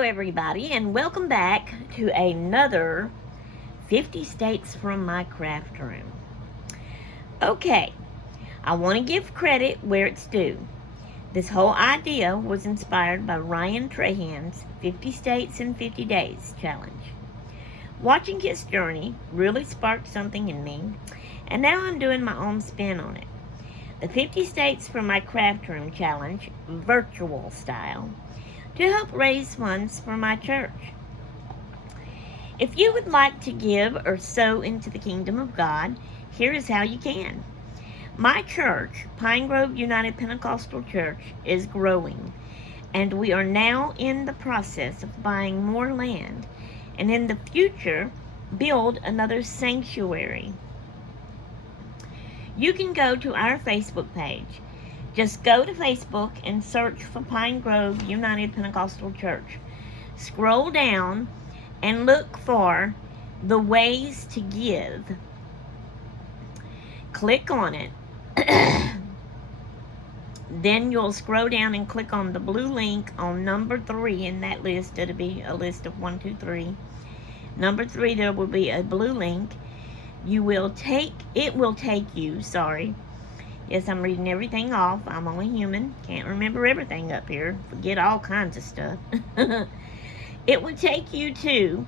Hello, everybody, and welcome back to another 50 States from my craft room. Okay, I want to give credit where it's due. This whole idea was inspired by Ryan Trahan's 50 States in 50 Days challenge. Watching his journey really sparked something in me, and now I'm doing my own spin on it. The 50 States from my craft room challenge, virtual style, to help raise funds for my church. If you would like to give or sow into the kingdom of God, here is how you can. My church, Pine Grove United Pentecostal Church, is growing, and we are now in the process of buying more land, and in the future, build another sanctuary. You can go to our Facebook page. Just go to Facebook and search for Pine Grove United Pentecostal Church. Scroll down and look for the ways to give. Click on it. Then you'll scroll down and click on the blue link on number 3 in that list. It'll be a list of 1, 2, 3. Number 3, there will be a blue link. It will take you. Yes, I'm reading everything off. I'm only human. Can't remember everything up here. Forget all kinds of stuff. It will take you to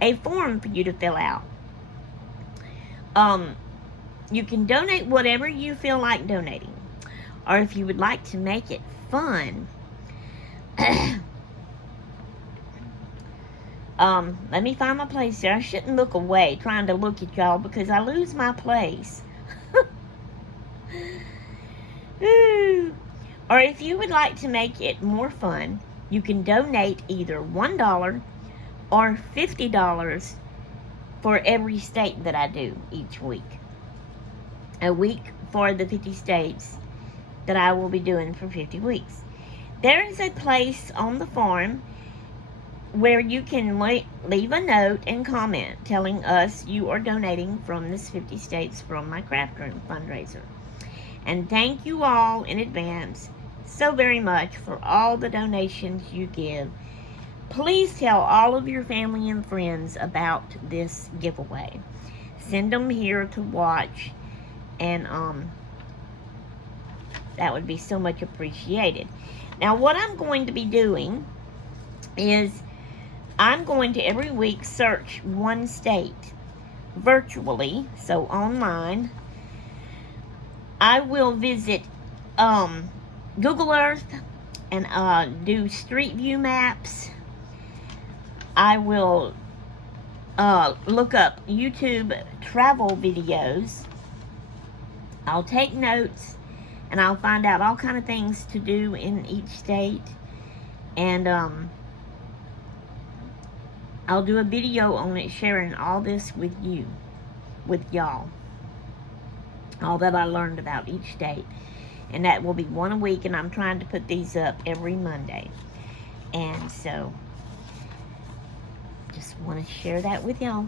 a form for you to fill out. You can donate whatever you feel like donating. Or if you would like to make it fun, let me find my place here. I shouldn't look away trying to look at y'all because I lose my place. Or if you would like to make it more fun, you can donate either $1 or $50 for every state that I do each week. A week for the 50 states that I will be doing for 50 weeks. There is a place on the form where you can leave a note and comment telling us you are donating from this 50 states from my craft room fundraiser. And thank you all in advance so very much for all the donations you give. Please tell all of your family and friends about this giveaway. Send them here to watch, and that would be so much appreciated. Now, what I'm going to be doing is I'm going to every week search one state virtually, so online. I will visit Google Earth and do Street View maps. I will look up YouTube travel videos. I'll take notes, and I'll find out all kind of things to do in each state. And I'll do a video on it, sharing all this with you, with y'all. All that I learned about each state. And that will be one a week, and I'm trying to put these up every Monday. And so, just want to share that with y'all.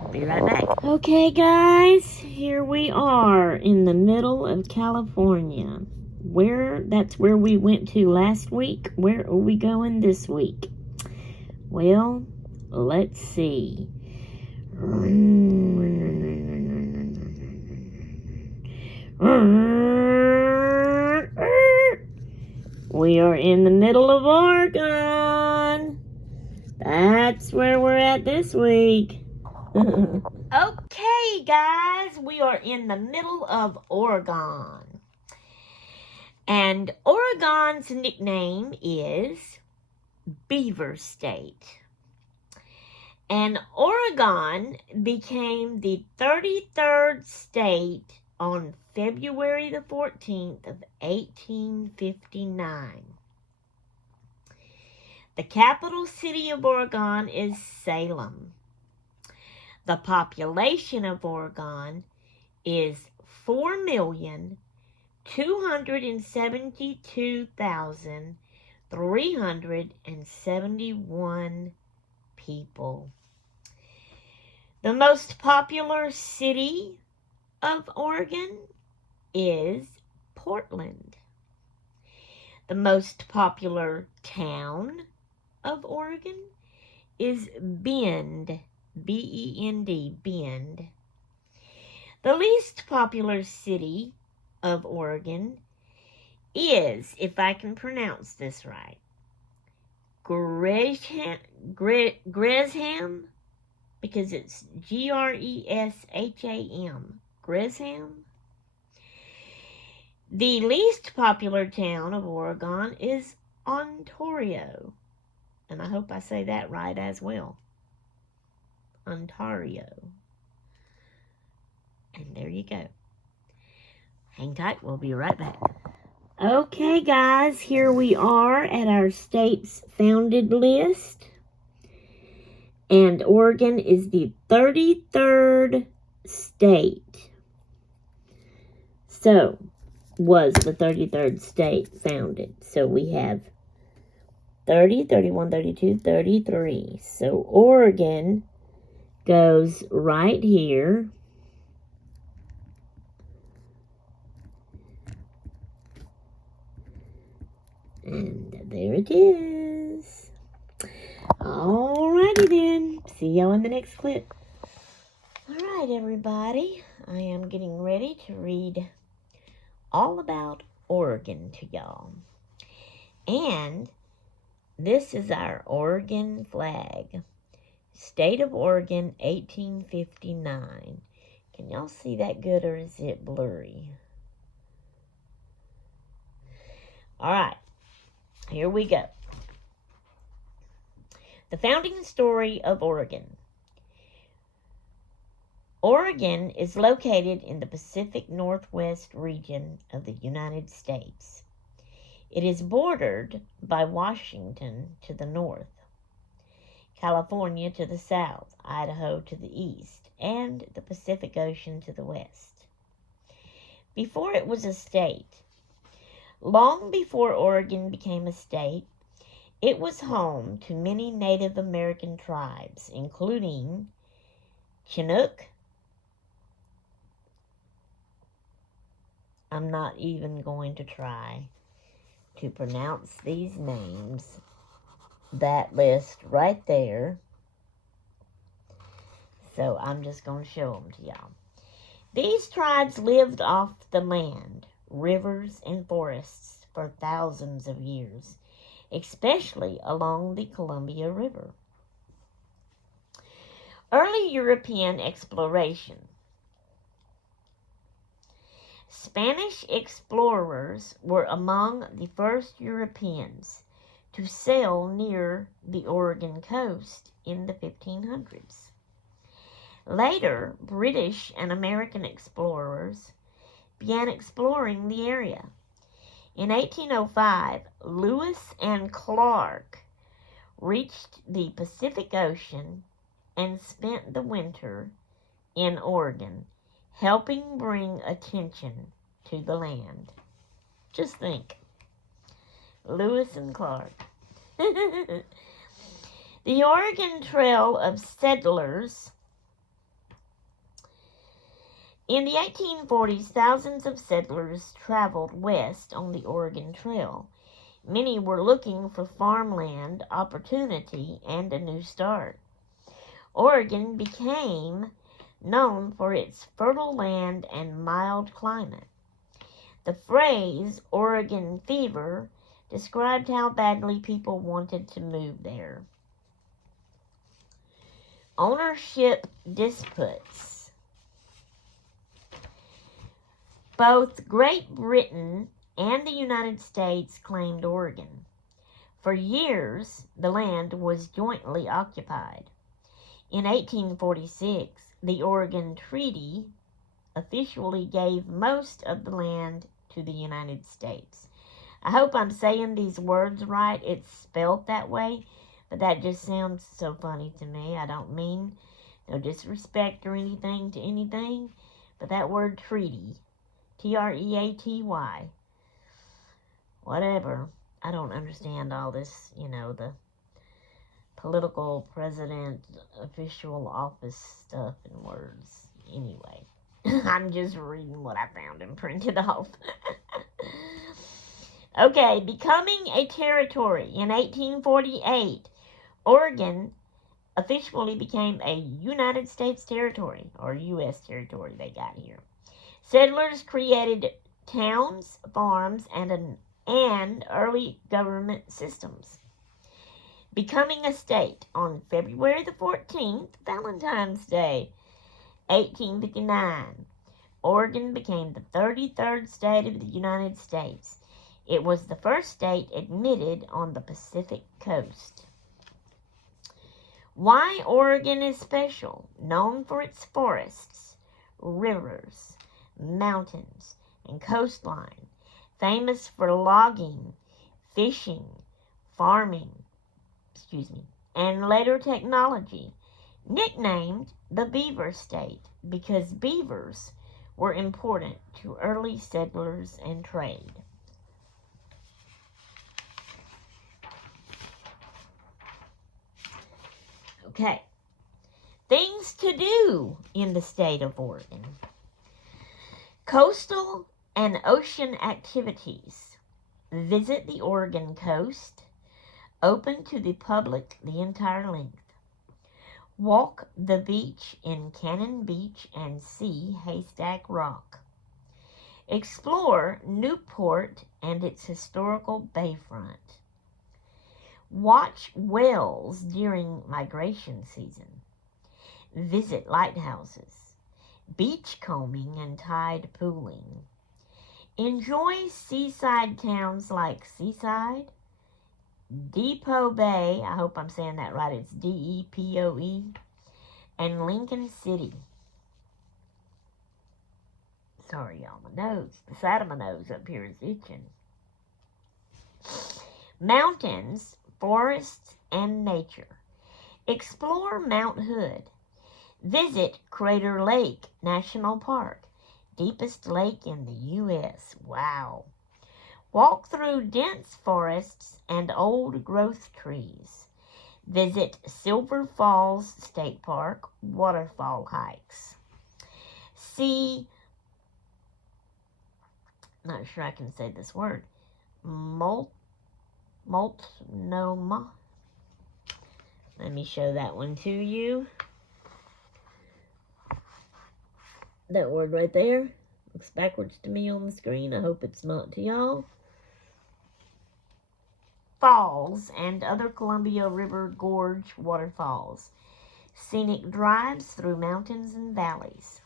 I'll be right back. Okay, guys, here we are in the middle of California. That's where we went to last week. Where are we going this week? Well, let's see. We are in the middle of Oregon. That's where we're at this week. Okay, guys, we are in the middle of Oregon. And Oregon's nickname is Beaver State. And Oregon became the 33rd state on February the 14th of 1859. The capital city of Oregon is Salem. The population of Oregon is 4,272,371 people. The most popular city of Oregon is Portland. The most popular town of Oregon is Bend, Bend, Bend. The least popular city of Oregon is, if I can pronounce this right, Gresham, because it's Gresham, Gresham. The least popular town of Oregon is Ontario, and I hope I say that right as well. Ontario. And there you go. Hang tight, we'll be right back. Okay, guys, here we are at our state's founded list. And Oregon is the 33rd state. So, was the 33rd state founded. So we have 30, 31, 32, 33. So Oregon goes right here. And there it is. Alrighty then. See y'all in the next clip. Alright, everybody. I am getting ready to read all about Oregon to y'all. And this is our Oregon flag. State of Oregon, 1859. Can y'all see that good, or is it blurry? Alright, here we go. The founding story of Oregon. Oregon is located in the Pacific Northwest region of the United States. It is bordered by Washington to the north, California to the south, Idaho to the east, and the Pacific Ocean to the west. Before it was a state, long before Oregon became a state, it was home to many Native American tribes, including Chinook. I'm not even going to try to pronounce these names. That list right there. So I'm just going to show them to y'all. These tribes lived off the land, rivers, and forests for thousands of years, especially along the Columbia River. Early European exploration. Spanish explorers were among the first Europeans to sail near the Oregon coast in the 1500s. Later, British and American explorers began exploring the area. In 1805, Lewis and Clark reached the Pacific Ocean and spent the winter in Oregon, helping bring attention to the land. Just think. Lewis and Clark. The Oregon Trail of Settlers. In the 1840s, thousands of settlers traveled west on the Oregon Trail. Many were looking for farmland, opportunity, and a new start. Oregon became known for its fertile land and mild climate. The phrase Oregon fever described how badly people wanted to move there. Ownership disputes. Both Great Britain and the United States claimed Oregon. For years, the land was jointly occupied. In 1846, the Oregon Treaty officially gave most of the land to the United States. I hope I'm saying these words right. It's spelled that way, but that just sounds so funny to me. I don't mean no disrespect or anything to anything, but that word treaty, T-R-E-A-T-Y, whatever. I don't understand all this, the political president, official office stuff and words. Anyway, I'm just reading what I found and printed off. Okay, becoming a territory. In 1848, Oregon officially became a United States territory, or U.S. territory they got here. Settlers created towns, farms, and early government systems. Becoming a state on February the 14th, Valentine's Day, 1859, Oregon became the 33rd state of the United States. It was the first state admitted on the Pacific coast. Why Oregon is special? Known for its forests, rivers, mountains, and coastline. Famous for logging, fishing, farming, and later technology. Nicknamed the Beaver State because beavers were important to early settlers and trade. Okay, things to do in the state of Oregon. Coastal and ocean activities. Visit the Oregon coast. Open to the public the entire length. Walk the beach in Cannon Beach and see Haystack Rock. Explore Newport and its historical bayfront. Watch whales during migration season. Visit lighthouses. Beach combing and tide pooling. Enjoy seaside towns like Seaside, Depot Bay, I hope I'm saying that right, it's Depoe, and Lincoln City. Sorry, y'all, my nose, the side of my nose up here is itching. Mountains, forests, and nature. Explore Mount Hood. Visit Crater Lake National Park, deepest lake in the U.S. Wow. Walk through dense forests and old growth trees. Visit Silver Falls State Park, waterfall hikes. See, not sure I can say this word, Multnomah. Let me show that one to you. That word right there looks backwards to me on the screen. I hope it's not to y'all. Falls and other Columbia River Gorge waterfalls. Scenic drives through mountains and valleys.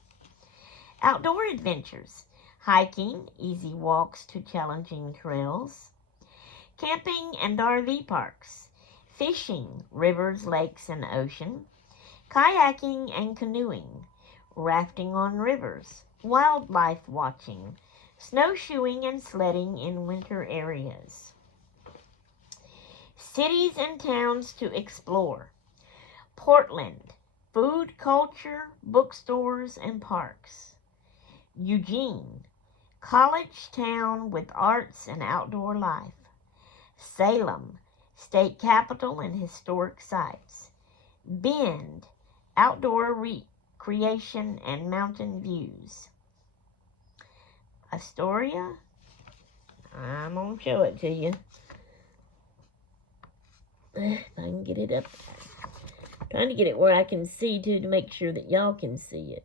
Outdoor adventures. Hiking, easy walks to challenging trails. Camping and RV parks. Fishing, rivers, lakes, and ocean. Kayaking and canoeing. Rafting on rivers. Wildlife watching. Snowshoeing and sledding in winter areas. Cities and towns to explore. Portland, food, culture, bookstores, and parks. Eugene, college town with arts and outdoor life. Salem, state capital and historic sites. Bend, outdoor recreation and mountain views. Astoria, I'm going to show it to you. If I can get it up. I'm trying to get it where I can see too, to make sure that y'all can see it.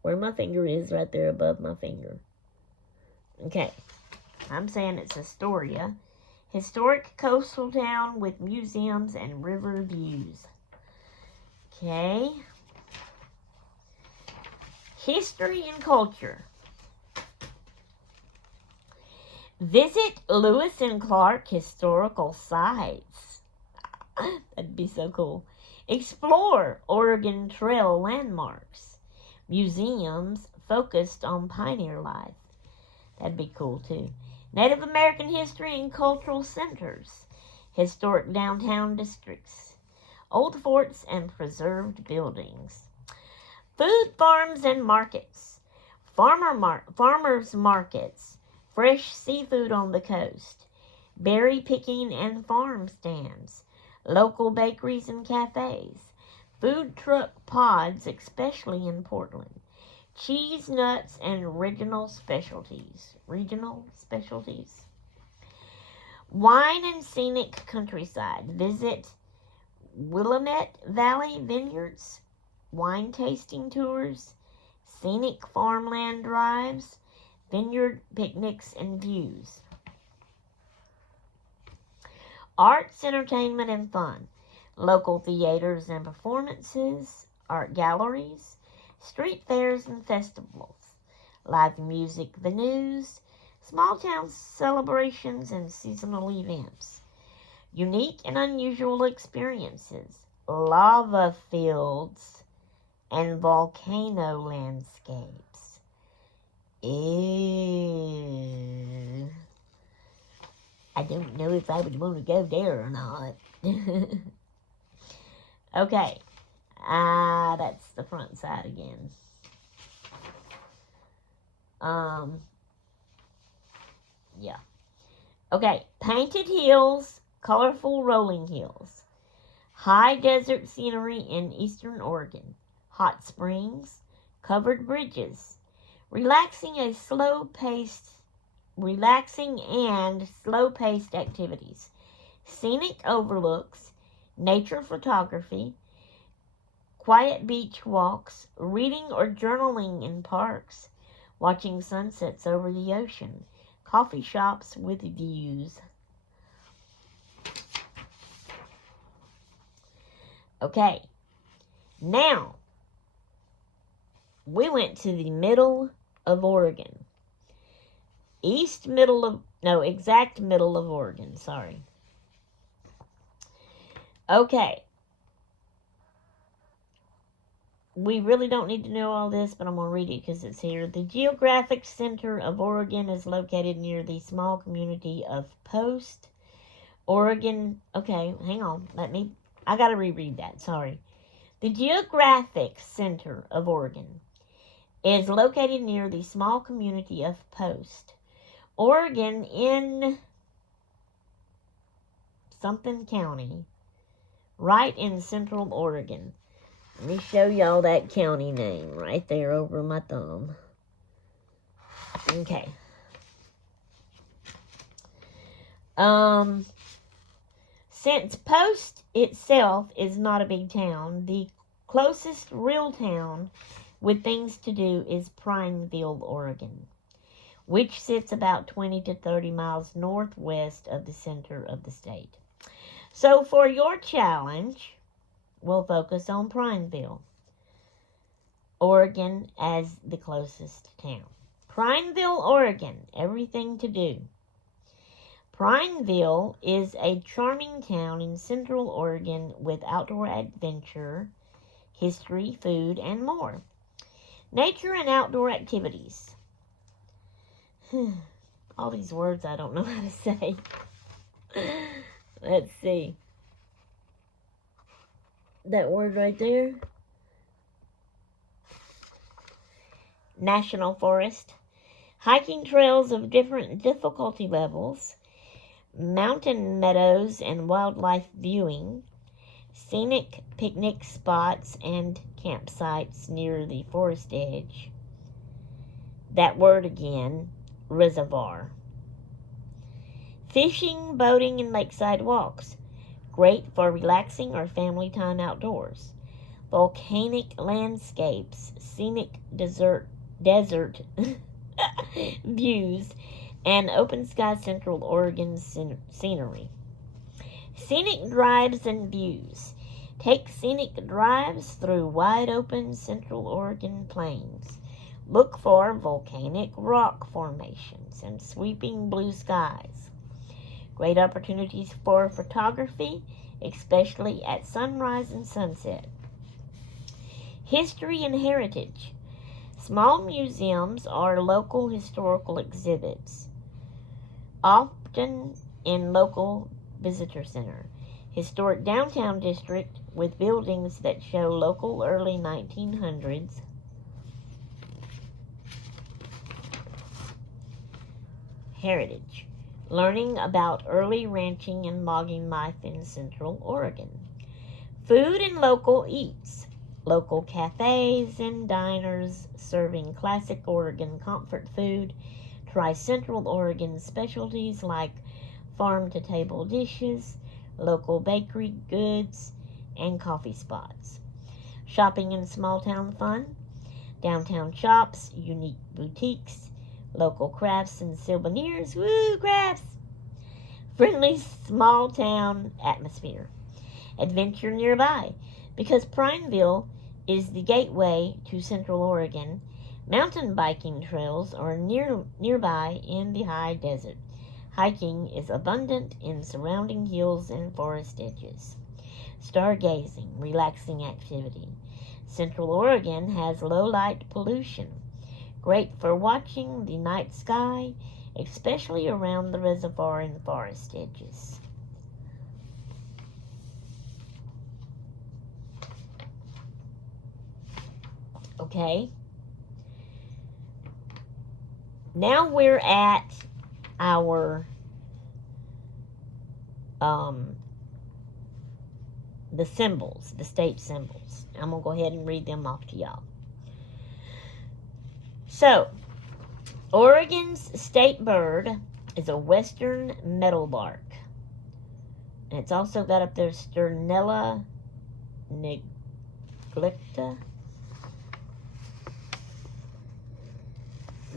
Where my finger is, right there above my finger. Okay. I'm saying it's Astoria. Historic coastal town with museums and river views. Okay. History and culture. Visit Lewis and Clark historical sites. That'd be so cool. Explore Oregon Trail landmarks. Museums focused on pioneer life. That'd be cool too. Native American history and cultural centers. Historic downtown districts. Old forts and preserved buildings. Food farms and markets. Farmers markets. Fresh seafood on the coast. Berry picking and farm stands. Local bakeries and cafes. Food truck pods, especially in Portland. Cheese, nuts, and regional specialties. Wine and scenic countryside. Visit Willamette Valley Vineyards, wine tasting tours, scenic farmland drives, vineyard picnics and views. Arts, entertainment, and fun. Local theaters and performances, art galleries, street fairs and festivals, live music venues, small town celebrations and seasonal events. Unique and unusual experiences, lava fields, and volcano landscapes. Ew. I don't know if I would want to go there or not. Okay. That's the front side again. Yeah. Okay. Painted hills, colorful rolling hills. High desert scenery in eastern Oregon. Hot springs, covered bridges. Relaxing and slow-paced activities. Scenic overlooks, nature photography, quiet beach walks, reading or journaling in parks, watching sunsets over the ocean, coffee shops with views. Okay, now we went to the middle of Oregon. Exact middle of Oregon, sorry. Okay. We really don't need to know all this, but I'm going to read it because it's here. The geographic center of Oregon is located near the small community of Post, Oregon. Okay, hang on. I got to reread that, sorry. The geographic center of Oregon is located near the small community of Post, Oregon in something county, right in central Oregon. Let me show y'all that county name right there over my thumb. Okay. Since Post itself is not a big town, the closest real town with things to do is Prineville, Oregon, which sits about 20 to 30 miles northwest of the center of the state. So for your challenge, we'll focus on Prineville, Oregon as the closest town. Prineville, Oregon, everything to do. Prineville is a charming town in central Oregon with outdoor adventure, history, food, and more. Nature and outdoor activities. All these words I don't know how to say. Let's see. That word right there. National forest. Hiking trails of different difficulty levels. Mountain meadows and wildlife viewing. Scenic picnic spots and campsites near the forest edge. That word again, reservoir. Fishing, boating, and lakeside walks. Great for relaxing or family time outdoors. Volcanic landscapes, scenic desert views, and open sky central Oregon scenery. Scenic drives and views. Take scenic drives through wide open central Oregon plains. Look for volcanic rock formations and sweeping blue skies. Great opportunities for photography, especially at sunrise and sunset. History and heritage. Small museums or local historical exhibits, often in local visitor center. Historic downtown district with buildings that show local early 1900s. Heritage. Learning about early ranching and logging life in Central Oregon. Food and local eats. Local cafes and diners serving classic Oregon comfort food. Try Central Oregon specialties like farm-to-table dishes, local bakery goods, and coffee spots. Shopping and small town fun. Downtown shops, unique boutiques, local crafts and souvenirs. Woo, crafts! Friendly small town atmosphere. Adventure nearby. Because Prineville is the gateway to Central Oregon, mountain biking trails are nearby in the high desert. Hiking is abundant in surrounding hills and forest edges. Stargazing, relaxing activity. Central Oregon has low light pollution, great for watching the night sky, especially around the reservoir and forest edges. Okay. Now we're at our the symbols, the state symbols. I'm going to go ahead and read them off to y'all. So, Oregon's state bird is a western meadowlark. And it's also got up there Sternella neglecta.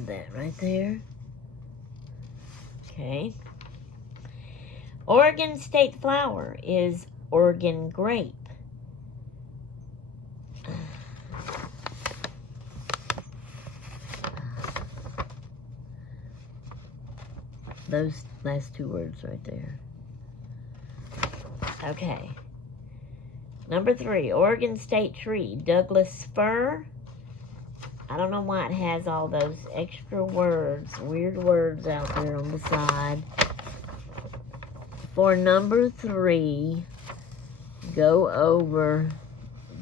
That right there. Okay. Oregon state flower is Oregon grape. Those last two words right there. Okay. Number 3, Oregon state tree, Douglas fir. I don't know why it has all those extra words, weird words out there on the side. For number 3, go over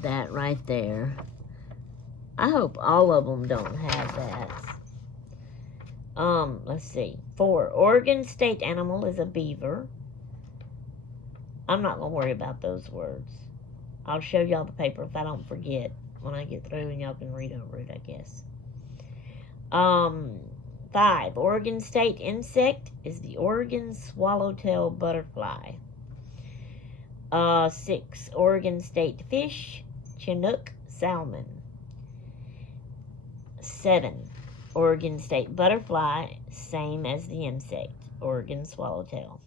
that right there. I hope all of them don't have that. Let's see. 4, Oregon state animal is a beaver. I'm not going to worry about those words. I'll show y'all the paper if I don't forget when I get through, and y'all can read over it, I guess. 5, Oregon state insect is the Oregon swallowtail butterfly. 6, Oregon state fish, Chinook salmon. 7, Oregon state butterfly, same as the insect, Oregon swallowtail.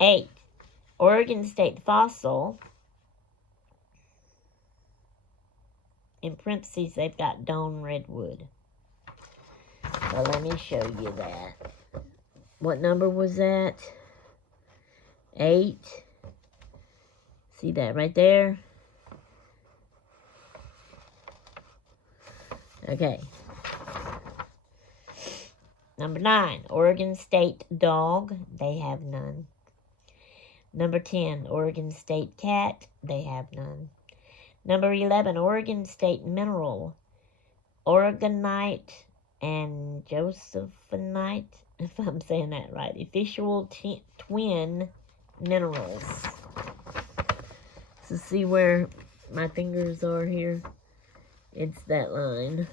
8, Oregon state fossil, in parentheses they've got Doan redwood. So let me show you that. What number was that? 8. See that right there? Okay. Number 9, Oregon state dog, they have none. Number 10, Oregon state cat, they have none. Number 11, Oregon state mineral, Oregonite and Josephinite, if I'm saying that right, official twin minerals. So see where my fingers are here? It's that line.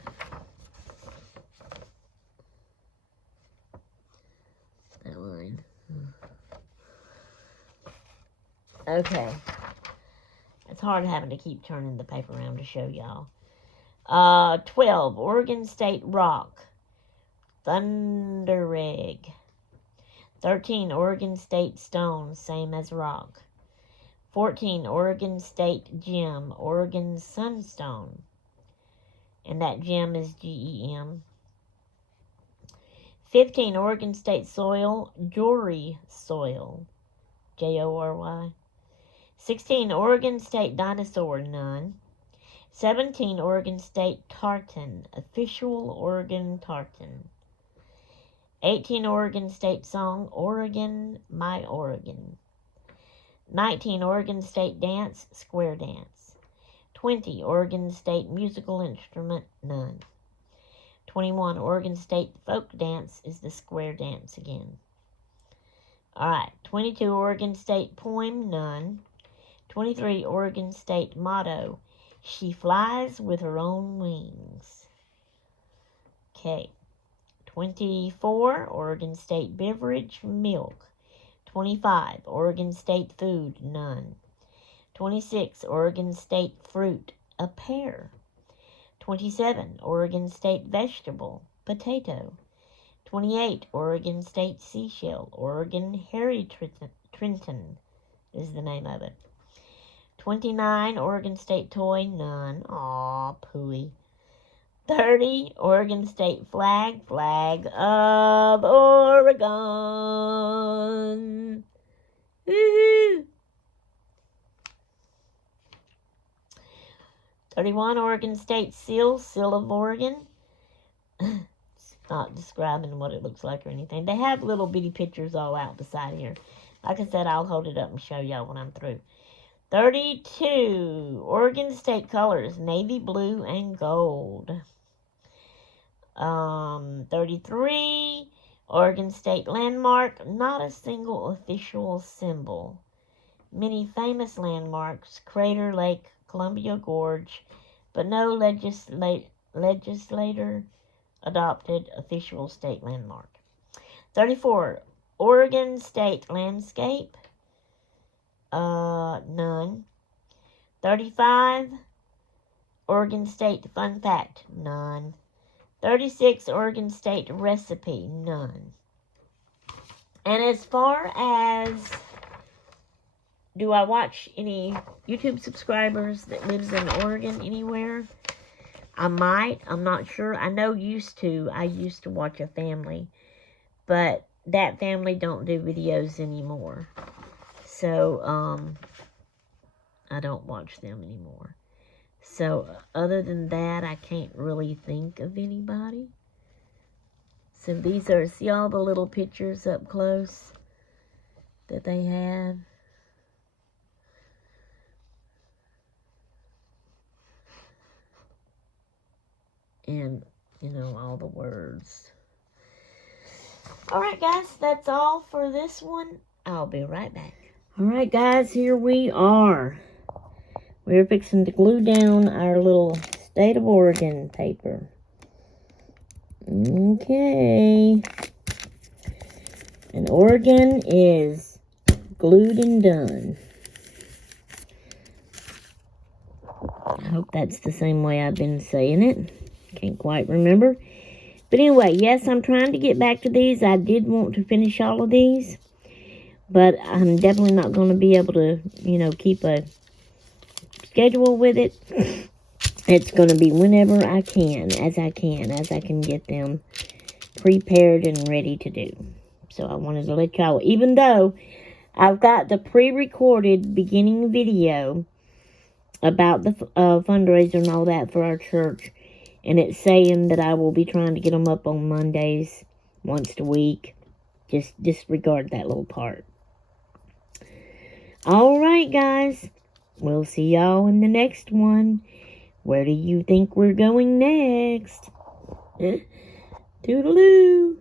That line. Okay. It's hard having to keep turning the paper around to show y'all. 12, Oregon state rock, thunder egg. 13, Oregon state stone, same as rock. 14, Oregon state gem, Oregon sunstone. And that gem is GEM. 15, Oregon state soil, Jory soil, JORY. 16, Oregon state dinosaur, none. 17, Oregon state tartan, official Oregon tartan. 18, Oregon state song, Oregon, my Oregon. 19, Oregon state dance, square dance. 20, Oregon state musical instrument, none. 21, Oregon state folk dance is the square dance again. Alright, 22, Oregon state poem, none. 23, Oregon state motto, she flies with her own wings. Okay. 24, Oregon state beverage, milk. 25, Oregon state food, none. 26, Oregon State fruit, a pear. 27, Oregon State vegetable, potato. 28, Oregon State seashell, Oregon Harry Trenton is the name of it. 29, Oregon State toy, none. Aw, pooey. 30, Oregon State flag, flag of Oregon. Woohoo! 31, Oregon State seal, seal of Oregon. It's not describing what it looks like or anything. They have little bitty pictures all out beside here. Like I said, I'll hold it up and show y'all when I'm through. 32, Oregon State colors, navy blue and gold. 33, Oregon State landmark, not a single official symbol. Many famous landmarks, Crater Lake, Columbia Gorge, but no legislator adopted official state landmark. 34, Oregon State landscape, none. 35, Oregon State fun fact, none. 36, Oregon State recipe, none. And as far as, do I watch any YouTube subscribers that lives in Oregon anywhere? I might. I'm not sure. I know I used to watch a family. But that family don't do videos anymore. So, I don't watch them anymore. So, other than that, I can't really think of anybody. So, these are, see all the little pictures up close that they have? And, you know, all the words. Alright, guys, that's all for this one. I'll be right back. Alright, guys, here we are. We're fixing to glue down our little State of Oregon paper. Okay. And Oregon is glued and done. I hope that's the same way I've been saying it. Can't quite remember. But anyway, yes, I'm trying to get back to these. I did want to finish all of these. But I'm definitely not going to be able to, you know, keep a schedule with it. It's going to be whenever I can, as I can get them prepared and ready to do. So I wanted to let y'all, even though I've got the pre-recorded beginning video about the fundraiser and all that for our church, and it's saying that I will be trying to get them up on Mondays once a week. Just disregard that little part. Alright, guys. We'll see y'all in the next one. Where do you think we're going next? Toodaloo.